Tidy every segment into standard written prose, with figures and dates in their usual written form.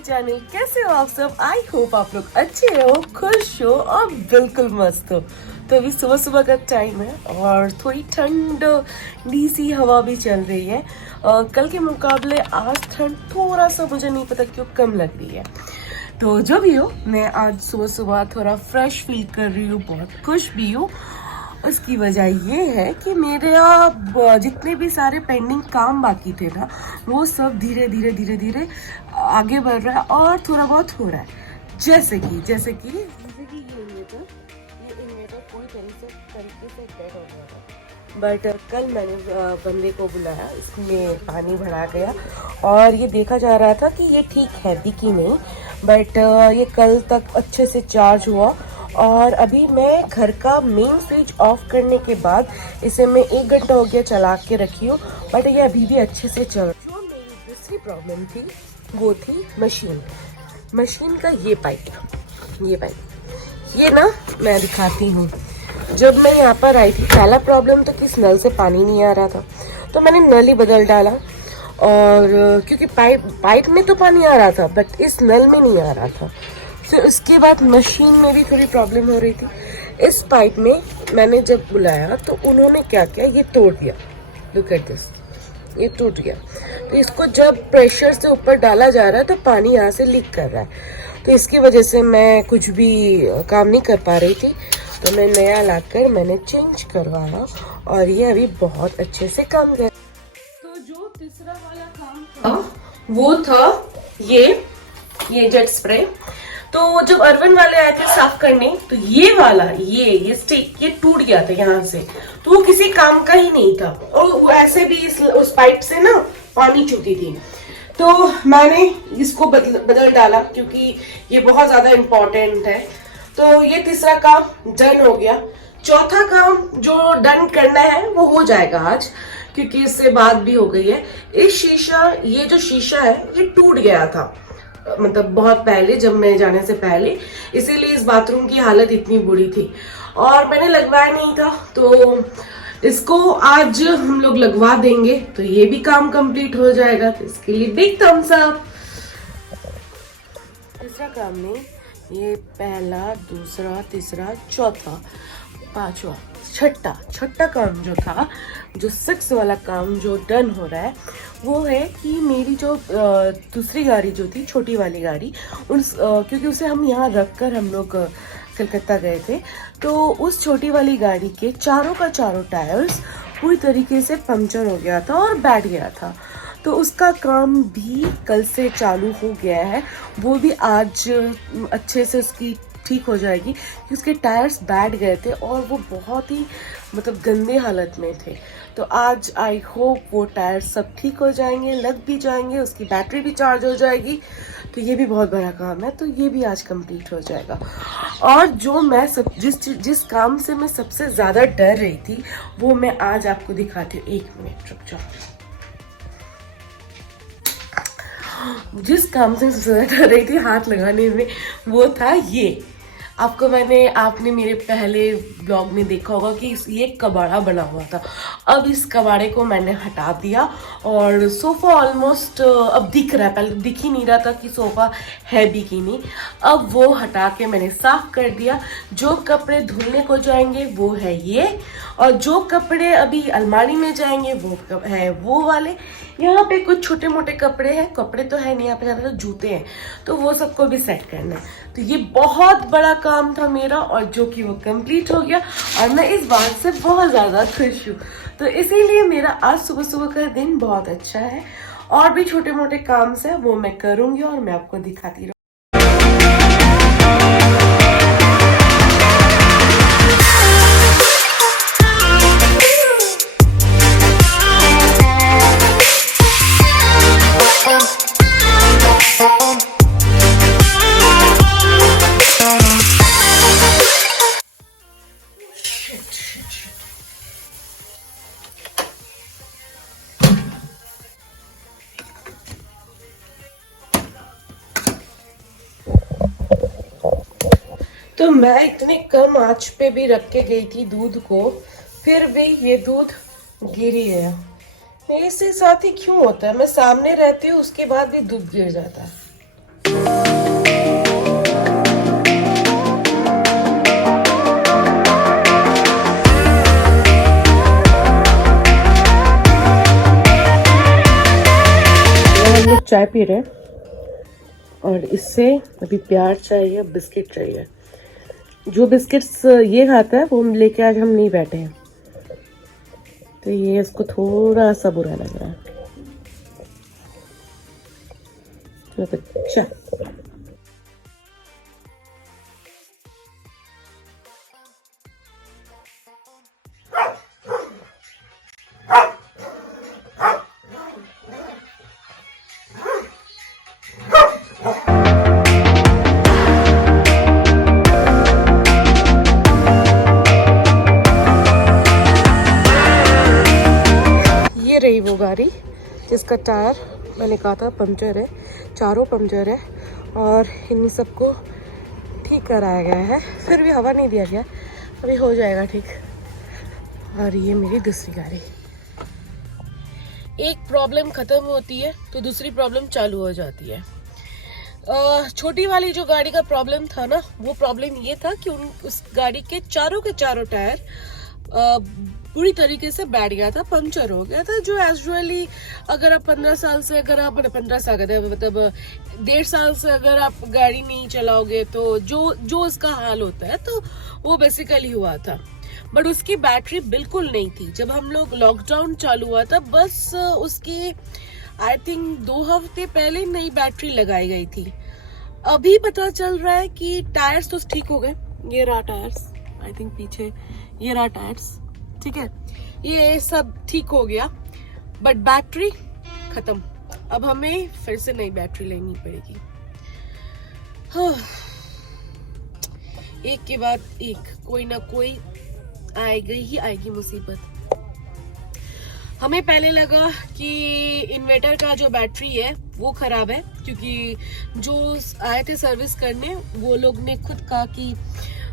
Channel. कैसे हो आप सब? आई होप आप लोग अच्छे हो, खुश हो और बिल्कुल मस्त हो। तो अभी सुबह सुबह का टाइम है और थोड़ी ठंडी सी हवा भी चल रही है। कल के मुकाबले आज ठंड थोड़ा सा, मुझे नहीं पता क्यों, कम लग रही है। तो जो भी हो, मैं आज सुबह सुबह थोड़ा फ्रेश फील कर रही हूँ, बहुत खुश भी हूँ। उसकी वजह ये है कि मेरे जितने भी सारे पेंडिंग काम बाकी थे ना, वो सब धीरे धीरे धीरे धीरे आगे बढ़ रहा है और थोड़ा बहुत हो रहा है। जैसे कि ये इन्वर्टर पूरी तरीके से डेड हो गया था। बट कल मैंने बंदे को बुलाया, इसमें पानी भरा गया और ये देखा जा रहा था कि ये ठीक है भी कि नहीं। बट ये कल तक अच्छे से चार्ज हुआ और अभी मैं घर का मेन स्विच ऑफ करने के बाद इसे मैं 1 घंटा हो गया चला के रखी हूँ, बट ये अभी भी अच्छे से चल रहा है। जो मेरी दूसरी प्रॉब्लम थी वो थी मशीन का ये पाइप ये ना मैं दिखाती हूँ। जब मैं यहाँ पर आई थी, पहला प्रॉब्लम तो किस नल से पानी नहीं आ रहा था, तो मैंने नल ही बदल डाला। और क्योंकि पाइप में तो पानी आ रहा था बट इस नल में नहीं आ रहा था। फिर उसके बाद मशीन में भी थोड़ी प्रॉब्लम हो रही थी। इस पाइप में मैंने जब बुलाया तो उन्होंने क्या किया, ये तोड़ दिया। लुक एट दिस, ये टूट गया। तो इसको जब प्रेशर से ऊपर डाला जा रहा है तो पानी यहाँ से लीक कर रहा है। तो इसकी वजह से मैं कुछ भी काम नहीं कर पा रही थी, तो मैं नया लाकर मैंने चेंज करवाया और ये अभी बहुत अच्छे से काम कर। तो जो तीसरा वाला काम था वो था ये जेट स्प्रे। तो जब अर्बन वाले आए थे साफ करने, तो ये वाला ये स्टिक ये टूट गया था यहाँ से, तो वो किसी काम का ही नहीं था। और ऐसे भी उस पाइप से ना पानी चूती थी। तो मैंने इसको बदल डाला क्योंकि ये बहुत ज्यादा इम्पोर्टेंट है। तो ये तीसरा काम डन हो गया। चौथा काम जो डन करना है वो हो जाएगा आज, क्योंकि इससे बात भी हो गई है। ये जो शीशा है ये टूट गया था, मतलब बहुत पहले, जब मैं जाने से पहले, इसीलिए इस बाथरूम की हालत इतनी बुरी थी और मैंने लगवाया नहीं था। तो इसको आज हम लोग लगवा देंगे तो ये भी काम कंप्लीट हो जाएगा। तो इसके लिए बिग थम्स अप। तीसरा काम में ये पहला, दूसरा, तीसरा, चौथा, पांचवा, छठा काम जो था, जो 6 वाला काम जो डन हो रहा है वो है कि मेरी जो दूसरी गाड़ी जो थी, छोटी वाली गाड़ी, क्योंकि उसे हम यहाँ रख कर हम लोग कलकत्ता गए थे, तो उस छोटी वाली गाड़ी के चारों टायर्स पूरी तरीके से पंक्चर हो गया था और बैठ गया था। तो उसका काम भी कल से चालू हो गया है, वो भी आज अच्छे से उसकी ठीक हो जाएगी। उसके टायर्स बैठ गए थे और वो बहुत ही मतलब गंदे हालत में थे। तो आज आई होप वो टायर्स सब ठीक हो जाएंगे, लग भी जाएंगे, उसकी बैटरी भी चार्ज हो जाएगी। तो ये भी बहुत बड़ा काम है, तो ये भी आज कंप्लीट हो जाएगा। और जो मैं जिस काम से मैं सबसे ज़्यादा डर रही थी वो मैं आज आपको दिखाती हूँ। 1 मिनट रुक जाओ। जिस काम से सबसे ज्यादा डर रही थी हाथ लगाने में, वो था ये। आपने मेरे पहले ब्लॉग में देखा होगा कि ये कबाड़ा बना हुआ था। अब इस कबाड़े को मैंने हटा दिया और सोफा ऑलमोस्ट अब दिख रहा है। पहले दिख ही नहीं रहा था कि सोफा है भी कि नहीं। अब वो हटा के मैंने साफ कर दिया। जो कपड़े धुलने को जाएंगे वो है ये, और जो कपड़े अभी अलमारी में जाएंगे वो है वो वाले। यहाँ पे कुछ छोटे मोटे कपड़े हैं, कपड़े तो है नहीं, यहाँ पे ज़्यादा तो जूते हैं, तो वो सबको भी सेट करना है। तो ये बहुत बड़ा काम था मेरा और जो कि वो कंप्लीट हो गया और मैं इस बात से बहुत ज़्यादा खुश हूँ। तो इसीलिए मेरा आज सुबह सुबह का दिन बहुत अच्छा है। और भी छोटे मोटे काम से वो मैं करूँगी और मैं आपको दिखाती रहूँगी। तो मैं इतने कम आंच पे भी रख के गई थी दूध को, फिर भी ये दूध गिर ही गया। मेरे से साथ ही क्यों होता है? मैं सामने रहती हूँ उसके बाद भी दूध गिर जाता है। चाय पी रहे हैं और इससे अभी प्याज चाहिए, बिस्किट चाहिए। जो बिस्किट्स ये खाता है वो लेके आज हम नहीं बैठे हैं, तो ये इसको थोड़ा सा बुरा लग रहा है। अच्छा रही वो गाड़ी जिसका टायर मैंने कहा था पंचर है, चारों पंचर है और इन सबको ठीक कराया गया है, फिर भी हवा नहीं दिया गया, अभी हो जाएगा ठीक। और ये मेरी दूसरी गाड़ी, एक प्रॉब्लम ख़त्म होती है तो दूसरी प्रॉब्लम चालू हो जाती है। छोटी वाली जो गाड़ी का प्रॉब्लम था ना, वो प्रॉब्लम ये था कि उस गाड़ी के चारों टायर पूरी तरीके से बैठ गया था, पंचर हो गया था। जो एजुअली अगर आप 15 साल से, अगर आप 15 साल मतलब 1.5 साल से अगर आप गाड़ी नहीं चलाओगे तो जो उसका हाल होता है, तो वो बेसिकली हुआ था। बट उसकी बैटरी बिल्कुल नहीं थी। जब हम लोग लॉकडाउन चालू हुआ था, बस उसके आई थिंक 2 हफ्ते पहले नई बैटरी लगाई गई थी। अभी पता चल रहा है कि टायर्स तो ठीक हो गए, ये रहा टायर्स, आई थिंक पीछे ये रहा टायर्स, ठीक है, ये सब ठीक हो गया, बट बैटरी खत्म। अब हमें फिर से नई बैटरी लेनी पड़ेगी। हाँ, एक के बाद एक, कोई ना कोई आएगी मुसीबत। हमें पहले लगा कि इन्वर्टर का जो बैटरी है वो खराब है, क्योंकि जो आए थे सर्विस करने वो लोग ने खुद कहा कि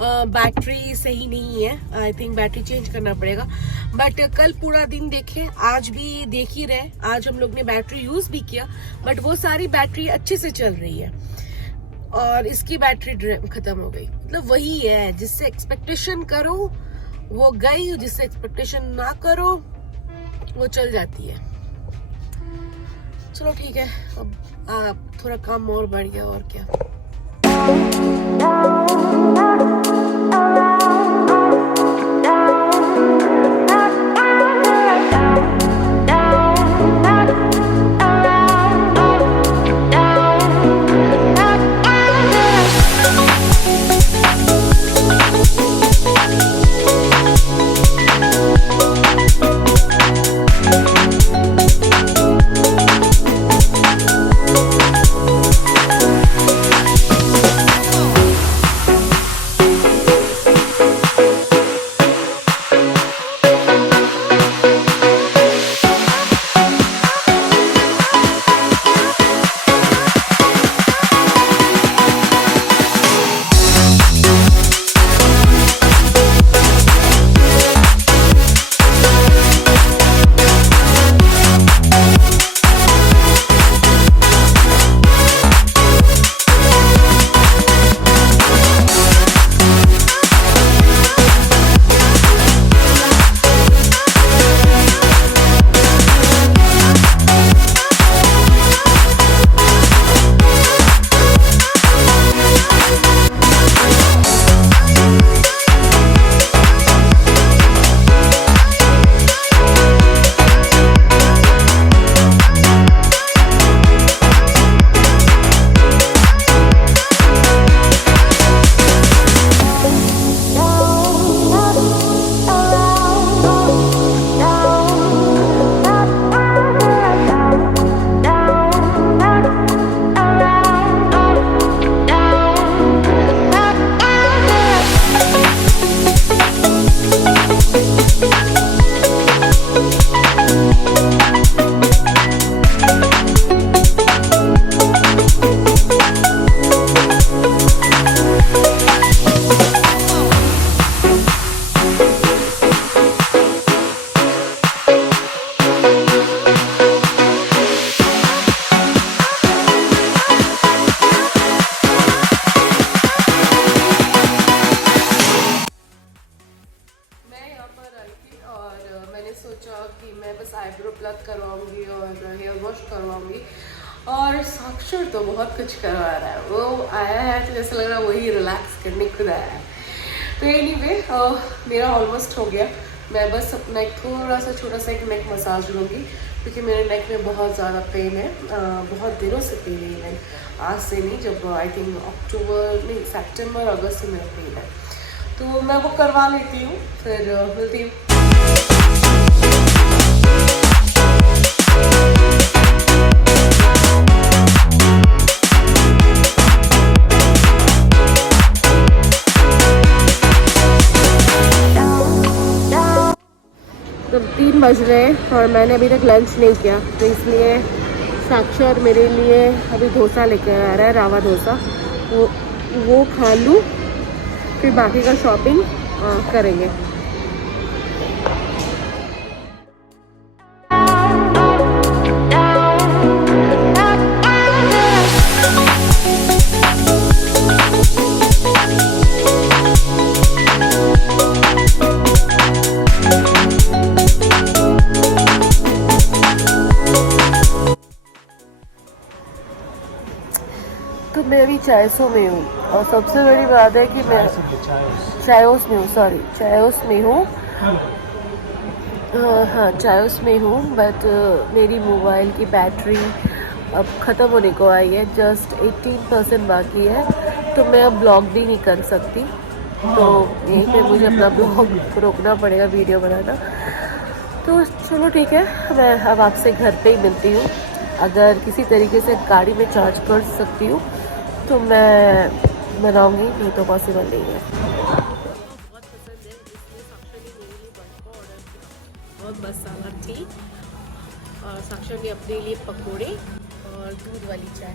बैटरी सही नहीं है, आई थिंक बैटरी चेंज करना पड़ेगा। बट कल पूरा दिन देखे, आज भी देख ही रहे, आज हम लोग ने बैटरी यूज भी किया, बट वो सारी बैटरी अच्छे से चल रही है और इसकी बैटरी खत्म हो गई। मतलब वही है, जिससे एक्सपेक्टेशन करो वो गई, जिससे एक्सपेक्टेशन ना करो वो चल जाती है। चलो ठीक है, अब थोड़ा काम और बढ़ गया, और क्या। सोचा कि मैं बस आईब्रो प्लग करवाऊंगी और हेयर वॉश करवाऊंगी, और साक्षर तो बहुत कुछ करवा रहा है, वो आया है तो जैसा लग रहा है वही रिलैक्स करने खुद आया है। तो एनीवे मेरा ऑलमोस्ट हो गया। मैं बस अपना एक थोड़ा सा छोटा सा एक नेक मसाज लूँगी क्योंकि मेरे नेक में बहुत ज़्यादा पेन है, बहुत दिनों से पेन है। इवन आज से नहीं, जब आई थिंक अक्टूबर नहीं सितंबर अगस्त से मेरा पेन है, तो मैं वो करवा लेती हूँ, फिर मिलती हूँ। तो 3 बज रहे हैं और मैंने अभी तक लंच नहीं किया, तो इसलिए साक्षर मेरे लिए अभी डोसा लेकर आ रहा है, रावा डोसा। वो खा लूँ, फिर बाकी का शॉपिंग करेंगे। तो मैं अभी चायसो में हूँ और सबसे बड़ी बात है कि मैं चायोस में हूँ, सॉरी चायोस में हूँ, हाँ चायोस में हूँ। बट मेरी मोबाइल की बैटरी अब ख़त्म होने को आई है, जस्ट 18% बाकी है, तो मैं अब ब्लॉग भी नहीं कर सकती। तो यहीं पे मुझे अपना ब्लॉग रोकना पड़ेगा, वीडियो बनाना। तो चलो ठीक है, मैं अब आपसे घर पे ही मिलती हूँ। अगर किसी तरीके से गाड़ी में चार्ज कर सकती हूँ तो मैं बनाऊँगी, नहीं तो पॉसिबल नहीं है। बहुत पसंद है, इसलिए साक्षर ने मेरे लिए बर्फ ऑर्डर किया, बहुत मसाला थी, और साक्षर ने अपने लिए पकोड़े और दूध वाली चाय।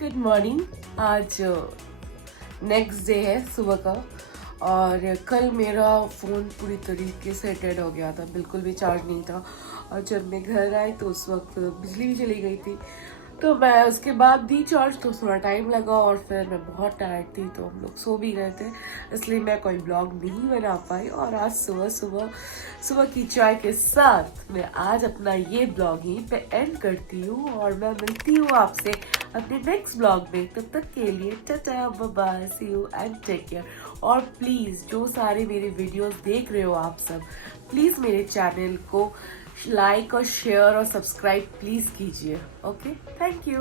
Good morning. आज नेक्स्ट डे है सुबह का, और कल मेरा फ़ोन पूरी तरीके से डेड हो गया था, बिल्कुल भी चार्ज नहीं था। और जब मैं घर आई तो उस वक्त बिजली भी चली गई थी, तो मैं उसके बाद दी चार्ज, तो थोड़ा टाइम लगा, और फिर मैं बहुत टायर्ड थी तो हम लोग सो भी गए थे, इसलिए मैं कोई ब्लॉग नहीं बना पाई। और आज सुबह की चाय के साथ मैं आज अपना ये ब्लॉग यहीं पे एंड करती हूँ, और मैं मिलती हूँ आपसे अपने नेक्स्ट ब्लॉग में। तब तक के लिए tata, bye bye, see you and take care. और प्लीज़ जो सारे मेरे वीडियोस देख रहे हो आप सब, प्लीज़ मेरे चैनल को लाइक और शेयर और सब्सक्राइब प्लीज़ कीजिए। Okay, thank you.